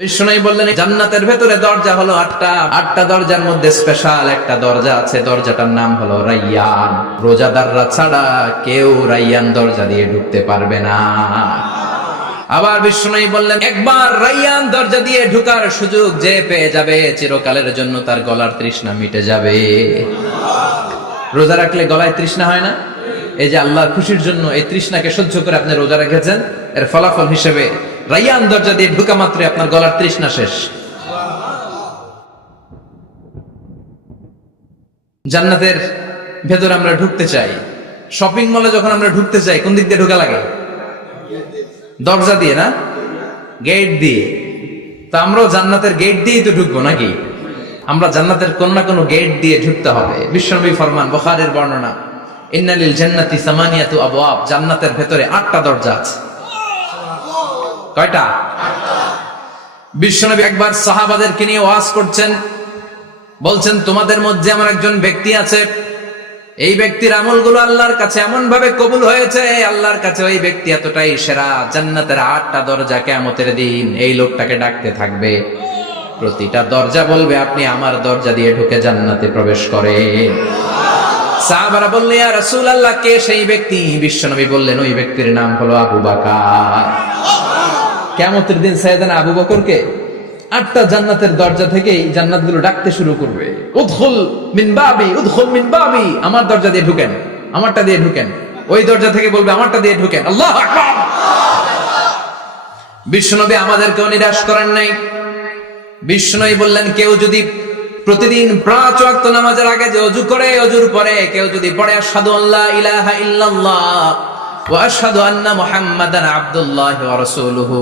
বিষ্ণু বললেন জান্নাতের ভেতরে দরজা হলো আটটা দরজার মধ্যে স্পেশাল একটা দরজা আছে, দরজাটার নাম হলো রাইয়ান। রোজাদাররা ছাড়া কেউ রাইয়ান দরজা দিয়ে ঢুকতে পারবে না। আবার বিষ্ণু বললেন একবার রাইয়ান দরজা দিয়ে ঢুকার সুযোগ যে পেয়ে যাবে চিরকালের জন্য তার গলার তৃষ্ণা মিটে যাবে। রোজা রাখলে গলায় তৃষ্ণা হয় না? এই যে আল্লাহর খুশির জন্য এই তৃষ্ণাকে সহ্য করে আপনি রোজা রেখেছেন, এর ফলাফল হিসেবে রাইয়ান দরজা দিয়ে ঢুকা মাত্রই আপনার গলার তৃষ্ণা শেষ। জান্নাতের ভেতরে আমরা ঢুকতে চাই। শপিং মলে যখন আমরা ঢুকতে চাই কোন দিক দিয়ে ঢোকা লাগে? দরজা দিয়ে না, গেট দিয়ে। তা আমরাও জান্নাতের গেট দিয়েই তো ঢুকবো নাকি? আমরা জান্নাতের কোন না কোনো গেট দিয়ে ঢুকতে হবে। বিশ্বনবী ফরমান, বুখারীর বর্ণনা, ইন্নালিল জান্নাতি সামানিয়াতু আবওয়াব, জান্নাতের ভেতরে 8টা দরজা আছে। কয়টা? বিশ্বনবী একবার সাহাবাদেরকে নিয়ে ওয়াজ করছেন, বলছেন তোমাদের মধ্যে এমন একজন ব্যক্তি আছে, এই ব্যক্তির আমলগুলো আল্লাহর কাছে এমন ভাবে কবুল হয়েছে, আল্লাহর কাছে ওই ব্যক্তি এতটাই সেরা, জান্নাতের 8টা দরজা কিয়ামতের দিন এই লোকটাকে ডাকতে থাকবে। প্রতিটা দরজা বলবে আপনি আমার দরজা দিয়ে ঢুকে জান্নাতে প্রবেশ করেন। সাহাবারা বললেন ইয়া রাসূলুল্লাহ, কে সেই ব্যক্তি? বিশ্বনবী বললেন ওই ব্যক্তির নাম হলো আবু বকর। কিয়ামতের দিন সাইয়েদনা আবু বকরকে 8টা জান্নাতের দরজা থেকেই জান্নাতগুলো ডাকতে শুরু করবে, উদখুল মিন বাবি, উদখুল মিন বাবি, আমার দরজা দিয়ে ঢুকেন, আমারটা দিয়ে ঢুকেন। ওই দরজা থেকে বলবে আমারটা দিয়ে ঢুকেন। আল্লাহু আকবার। বিশ্বনবী আমাদেরকেও নিরাশ করেন নাই। বিশ্বনবী বললেন কেউ যদি প্রতিদিন 5 ওয়াক্ত নামাজের আগে যে ওযু করে, ওযুর পরে কেউ যদি পড়ে আশহাদু আল্লা ইলাহা ইল্লাল্লাহ ওয়া আশহাদু আন্না মুহাম্মাদান আবদুল্লাহি ওয়া রাসূলুহু,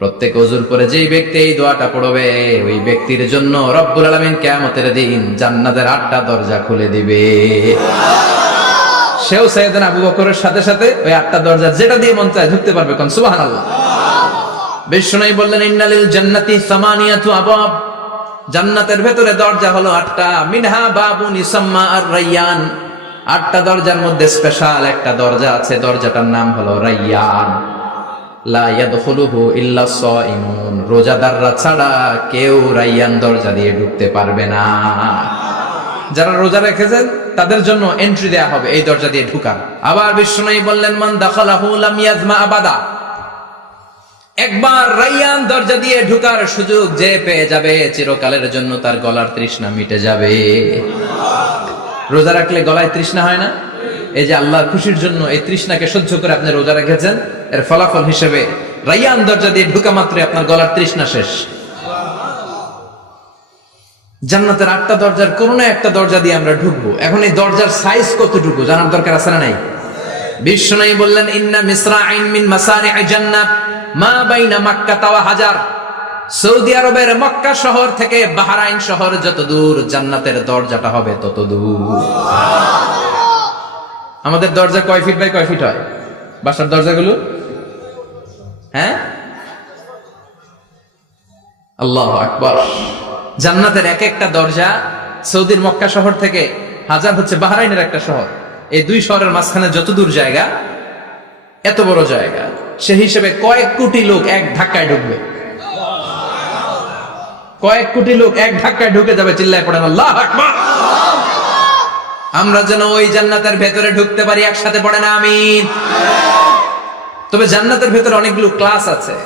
প্রত্যেক ওযুর পরে যেই ব্যক্তি এই দোয়াটা পড়বে ওই ব্যক্তির জন্য রব্বুল আলামিন কিয়ামতের দিন জান্নাতের 8টা দরজা খুলে দিবে। সেও সাইয়েদনা আবু বকরের সাথে সাথে ওই 8টা দরজা যেটা দিয়ে মন চায় ঢুকতে পারবে। কোন সুবহানাল্লাহ। বিষ্ণু বললেন ইন্নালিল জান্নাতি সামানিয়াতু আবওয়াব, জান্নাতের ভেতরে দরজা হলো 8টা, মিনহা বাবুন ইউসাম্মা আর-রাইয়ান, 8টা দরজার মধ্যে স্পেশাল একটা দরজা আছে, দরজাটার নাম হলো রাইয়ান। লা ইয়াদখুলুহু ইল্লা সাইমুন, রোজাদাররা ছাড়া কেউ রাইয়ান দরজা দিয়ে ঢুকতে পারবে না। যারা রোজা রেখেছেন তাদের জন্য এন্ট্রি দেয়া হবে এই দরজা দিয়ে ঢুকার। আবার বিষ্ণু বললেন মান দাখালাহু লাম ইয়াজমা আবাদা, একবার রাইয়ান দরজা দিয়ে ঢুকার সুযোগ যে পেয়ে যাবে চিরকালের জন্য তার গলার তৃষ্ণা মিটে যাবে। রোজা রাখলে গলায় তৃষ্ণা হয় না? এই যে আল্লাহর খুশির জন্য এই তৃষ্ণাকে সহ্য করে আপনি রোজা রেখেছেন, এর ফলাফল হিসেবে রাইয়ান দরজা দিয়ে ঢুকা মাত্রই আপনার গলার তৃষ্ণা শেষ। জান্নাতের 8টা দরজার কোন না একটা দরজা দিয়ে আমরা ঢুকবো। এখন এই দরজার সাইজ কতটুকু জানার দরকার আছে না নাই? বিষ্ণু বললেন ইন্না মিসরাইন মিন মাসারি'i জান্নাত মা বাইনা মাক্কা ওয়া হাজার, সৌদি আরবের মক্কা শহর থেকে বাহরাইন শহর যত দূর, জান্নাতের দরজাটা হবে তত দূর। আমাদের দরজা কয় ফিট বাই কয় ফিট হয় বাসার দরজাগুলো? হ্যাঁ, আল্লাহু আকবার। জান্নাতের এক একটা দরজা সৌদির মক্কা শহর থেকে হাজার হচ্ছে বাহরাইনের একটা শহর, এই 2 শহরের মাঝখানে যত দূর জায়গা, এত বড় জায়গা, সেই হিসেবে কয়েক কোটি লোক এক ধাক্কায় ঢুকবে। কয়েক কোটি লোক এক ধাক্কায় ঢুকে যাবে। চিল্লায় পড়েন আল্লাহু আকবার। আমরা যেন ওই জান্নাতের ভেতরে ঢুকতে পারি, একসাথে পড়েন আমিন। তবে জান্নাতের ভেতরে অনেকগুলো ক্লাস আছে,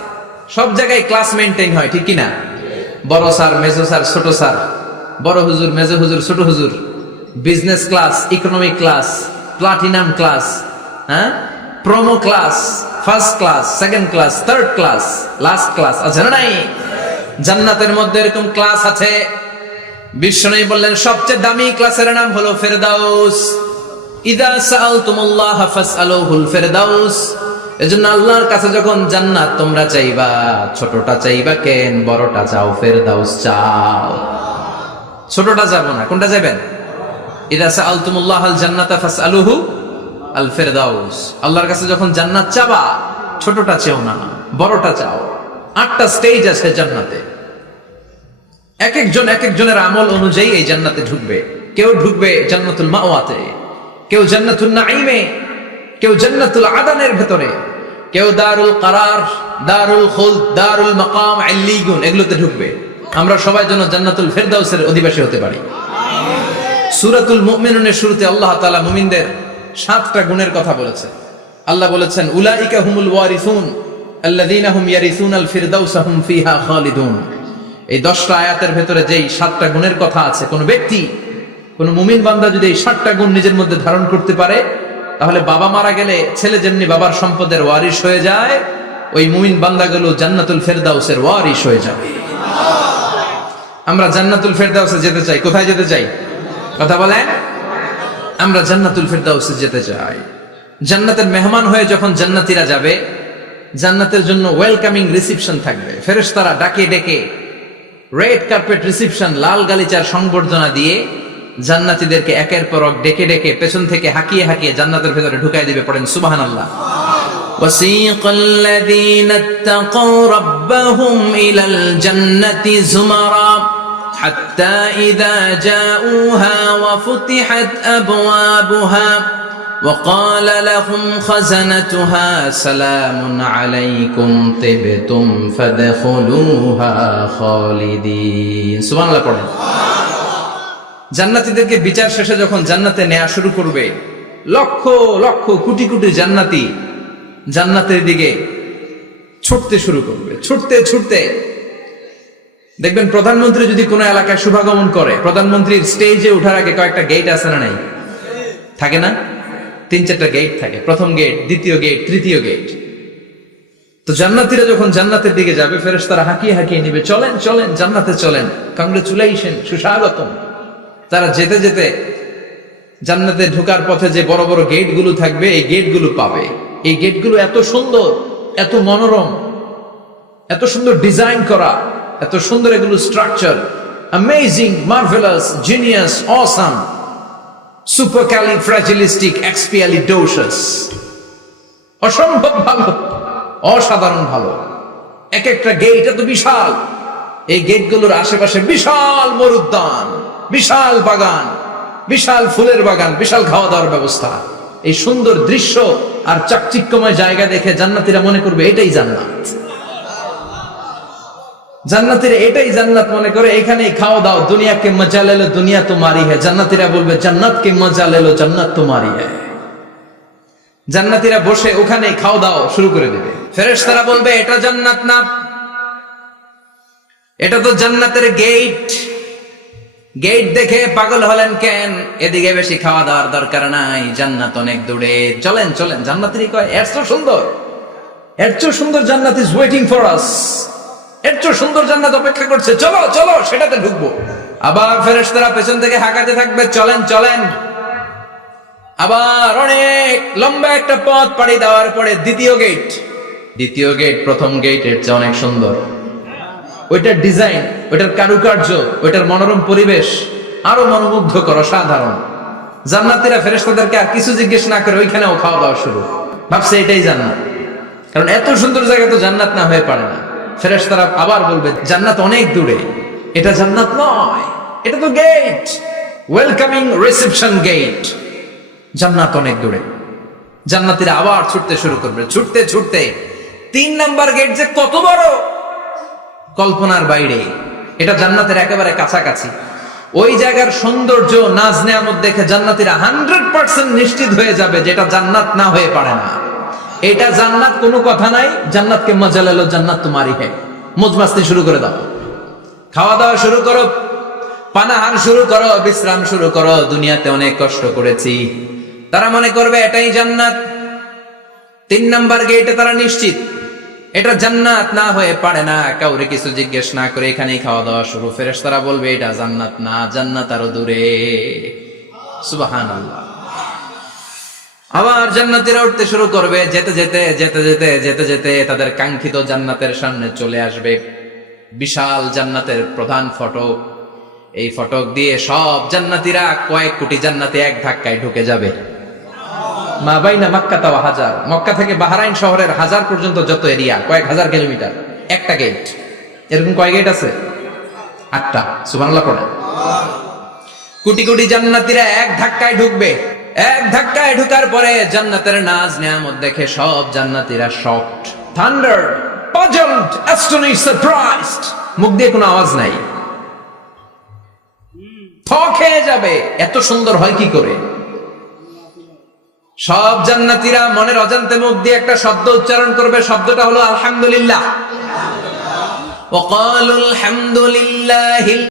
সব জায়গায় ক্লাস মেইনটেইন হয়, ঠিক কি না? বড় স্যার, মেজো স্যার, ছোট স্যার, বড় হুজুর, মেজো হুজুর, ছোট হুজুর, business class, economic class, platinum class, হ্যাঁ, promo class, first class, second class, third class, last class আছে না নাই? জান্নাতের মধ্যে এরকম ক্লাস আছে। বিষ্ণু বললেন সবচেয়ে দামি ক্লাসের নাম হলো ফেরদাউস। ইদা সাআলতুমুল্লাহ ফাসআলুহুল ফেরদাউস, এজন্য আল্লাহর কাছে যখন জান্নাত তোমরা চাইবা, ছোটটা চাইবা কেন, বড়টা চাও, ফেরদাউস চাও। ছোটটা যাবো না, কোনটা যাবেন? ইদা সাআলতুমুল্লাহাল জান্নাতা ফাসআলুহু আল ফেরদাউস, আল্লাহর কাছে যখন জান্নাত চাবা ছোটটা চেও না, বড়টা চাও। 8টা স্টেজ আছে জান্নাতে, এক একজনের আমল অনুযায়ী এই জান্নাতে ঢুকবে। কেউ ঢুকবে জান্নাতুল মাওয়াতে, কেউ জান্নাতুল নাঈমে, কেউ জান্নাতুল আদানের ভেতরে, কেউ দারুল কারার, দারুল খুলদ, দারুল মাকাম, ইল্লিগুন এগুলোতে ঢুকবে। আমরা সবাই যেন জান্নাতুল ফেরদাউসের অধিবাসী হতে পারি। সূরাতুল মুমিনুনের শুরুতে আল্লাহ তাআলা মুমিনদের 7টা গুণের কথা বলেছেন। আল্লাহ বলেছেন উলাইকা হুমুল ওয়ারিসুন আল্লাযীনা হুম ইয়ারিসুনাল ফিরদাউসা হুম ফিহা খালিদুন। এই 10টা আয়াতের ভেতরে যেই 7টা গুণের কথা আছে, কোন ব্যক্তি, কোন মুমিন বান্দা যদি এই 7টা গুণ নিজের মধ্যে ধারণ করতে পারে, তাহলে বাবা মারা গেলে ছেলে যেমনি বাবার সম্পদের ওয়ারিশ হয়ে যায়, ওই মুমিন বান্দাগুলো জান্নাতুল ফেরদাউসের ওয়ারিশ হয়ে যাবে। আমরা জান্নাতুল ফেরদাউসে যেতে চাই। কোথায় যেতে চাই? কথা বলেন। আমরা জান্নাতুল ফেরদাউসে যেতে চাই। জান্নাতের মেহমান হয়ে যখন জান্নাতীরা যাবে, জান্নাতের জন্য ওয়েলকামিং রিসিপশন থাকবে। ফেরেশতারা ডাকে ডেকে রেড কার্পেট রিসিপশন, লাল গালিচার সংবর্ধনা দিয়ে জান্নাতীদেরকে একের পর এক ডেকে ডেকে পেছন থেকে হাঁকিয়ে হাঁকিয়ে জান্নাতের ভেতরে ঢুকাই দিবে। পড়েন সুবহানাল্লাহ। وَسِيقَ الَّذِينَ اتَّقَوْا رَبَّهُمْ إِلَى الْجَنَّةِ زُمَرًا حَتَّى إِذَا جَاءُوهَا وَفُتِحَتْ أَبْوَابُهَا وَقَالَ لَهُمْ خَزَنَتُهَا سَلَامٌ عَلَيْكُمْ طِبْتُمْ فَادْخُلُوهَا خَالِدِينَ। সুবহানাল্লাহ পড়েন। জান্নাতীদেরকে বিচার শেষে যখন জান্নাতে নেওয়া শুরু করবে, লক্ষ লক্ষ কোটি কোটি জান্নাতি জান্নাতের দিকে ছুটতে শুরু করবে। ছুটতে ছুটতে দেখবেন প্রধানমন্ত্রী যদি কোনো এলাকায় শুভাগমন করে, প্রধানমন্ত্রীর স্টেজে ওঠার আগে কয়েকটা গেট আছে না নাই? থাকে না? 3-4টা গেট থাকে। প্রথম গেট, দ্বিতীয় গেট, তৃতীয় গেট। তো জান্নাতীরা যখন জান্নাতের দিকে যাবে, ফেরেশতারা হাঁকিয়ে হাঁকিয়ে নিবে, চলেন চলেন জান্নাতে চলেন, কংগ্রেচুলেশন, সুস্বাগতম। তারা যেতে যেতে জান্নাতে ঢোকার পথে যে বড় বড় গেটগুলো থাকবে, এই গেটগুলো পাবে। এই গেটগুলো এত সুন্দর, এত মনোরম, এত সুন্দর ডিজাইন করা, এত সুন্দর এগুলো structure, amazing, marvellous, genius, awesome, supercalifragilisticexpialidocious, অসম্ভব ভালো, অসাধারণ ভালো। এক একটা গেট এত বিশাল। এই গেটগুলোর আশেপাশে বিশাল মরুদ্যান, বিশাল বাগান, বিশাল ফুলের বাগান, বিশাল খাওয়া দাওয়ার ব্যবস্থা। এই সুন্দর দৃশ্য আর চাকচিক্যময় জায়গা দেখে জান্নাতীরা মনে করবে এটাই জান্নাত। জান্নাতীরা এটাই জান্নাত মনে করে, এখানেই খাওয়া দাও। দুনিয়া কে মজা লে লো, দুনিয়া তোমারি হ্যায়। জান্নাতীরা বলবে জান্নাত কে মজা লে লো, জান্নাত তোমারি হ্যায়। জান্নাতীরা বসে ওখানেই খাওয়া দাও শুরু করে দেবে। ফেরেশতারা বলবে এটা জান্নাত না, এটা তো জান্নাতের গেট। গেট দেখে পাগল হলেন কেন? এদিকে বেশি খাওয়া দাওয়ার দরকার নাই, জান্নাত অনেক দূরে, চলেন চলেন। জান্নাতেরই কয় এর চেয়ে সুন্দর, এর চেয়ে সুন্দর জান্নাত ইজ ওয়েটিং ফর আস, এর চেয়ে সুন্দর জান্নাত অপেক্ষা করছে, চলো চলো সেটাতে ঢুকবো। আবার ফেরেশতারা পেছন থেকে হাঁকাতে থাকবে, চলেন চলেন। আবার অনেক লম্বা একটা পথ পাড়ি দেওয়ার পরে দ্বিতীয় গেট। দ্বিতীয় গেট প্রথম গেটের চেয়ে অনেক সুন্দর। ওইটার ডিজাইন, ওইটার কারুকার্য, ওইটার মনোরম পরিবেশ আরো মনোমুগ্ধকর, অসাধারণ। জান্নাতীরা ফেরেশতাদেরকে আর কিছু জিজ্ঞেস না করে ওইখানেও খাওয়া দাওয়া শুরু। ভাবছে এটাই জান্নাত, কারণ এত সুন্দর জায়গা তো জান্নাত না হয়ে পারে না। ফেরেশতারা আবার বলবে জান্নাত অনেক দূরে, এটা জান্নাত নয়, এটা তো গেট, ওয়েলকামিং রিসেপশন গেট। জান্নাত অনেক দূরে। জান্নাতীরা আবার ছুটতে শুরু করবে। ছুটতে ছুটতে 3 নাম্বার গেট যে কত বড়, কল্পনার বাইরে। এটা জান্নাতের একেবারে কাছাকাছি। ওই জায়গার সৌন্দর্য, নাজ নেয়ামত দেখে জান্নাতীরা 100% নিশ্চিত হয়ে যাবে যেটা জান্নাত না হয়ে পারে না। এটা জান্নাত, কোনো কথা নাই। জান্নাতকে মজা লেলো, জান্নাত তোমারই হ্যায়। মজ মাস্তি শুরু করে দাও, খাওয়া দাওয়া শুরু করো, পানাহার শুরু করো, বিশ্রাম শুরু করো। দুনিয়াতে অনেক কষ্ট করেছি। তারা মনে করবে এটাই জান্নাত। 3 নাম্বার গেটে তারা নিশ্চিত এটা জান্নাত না হয়ে পারে না। কাউরে কিছু জিজ্ঞেস না করে এখানেই খাওয়া দাওয়া শুরু। ফেরেশতারা বলবে এটা জান্নাত না, জান্নাত আরো দূরে। সুবহানাল্লাহ। আবার জান্নাতীরা উঠতে শুরু করবে। যেতে যেতে যেতে যেতে যেতে যেতে তাদের কাঙ্ক্ষিত জান্নাতের সামনে চলে আসবে। বিশাল জান্নাতের প্রধান ফটক। এই ফটক দিয়ে সব জান্নাতীরা, কয়েক কোটি জান্নাতি এক ধাক্কায় ঢুকে যাবে। মা বাইনা মক্কা তাও হাজার, মক্কা থেকে বাহরাইন শহরের 1000 পর্যন্ত যত এরিয়া, কয়েক হাজার কিলোমিটার, একটা গেট। এরকম কয় গেট আছে? 8টা। সুবহানাল্লাহ পড়ে। কোটি কোটি জান্নাতীরা এক ধাক্কায় ঢুকবে। এক ধাক্কায় ঢুকার পরে জান্নাতের নাজ নিয়ামত দেখে সব জান্নাতীরা shocked, thunder, puzzled, astonished, surprised. মুখ দিয়ে কোনো আওয়াজ নাই, থ খেয়ে যাবে, এত সুন্দর হয় কি করে। সব জান্নাতীরা মনের অজান্তে মুখ দিয়ে একটা শব্দ উচ্চারণ করবে, শব্দটা হলো আলহামদুলিল্লাহ। ওয়া ক্বালুল হামদুলিল্লাহি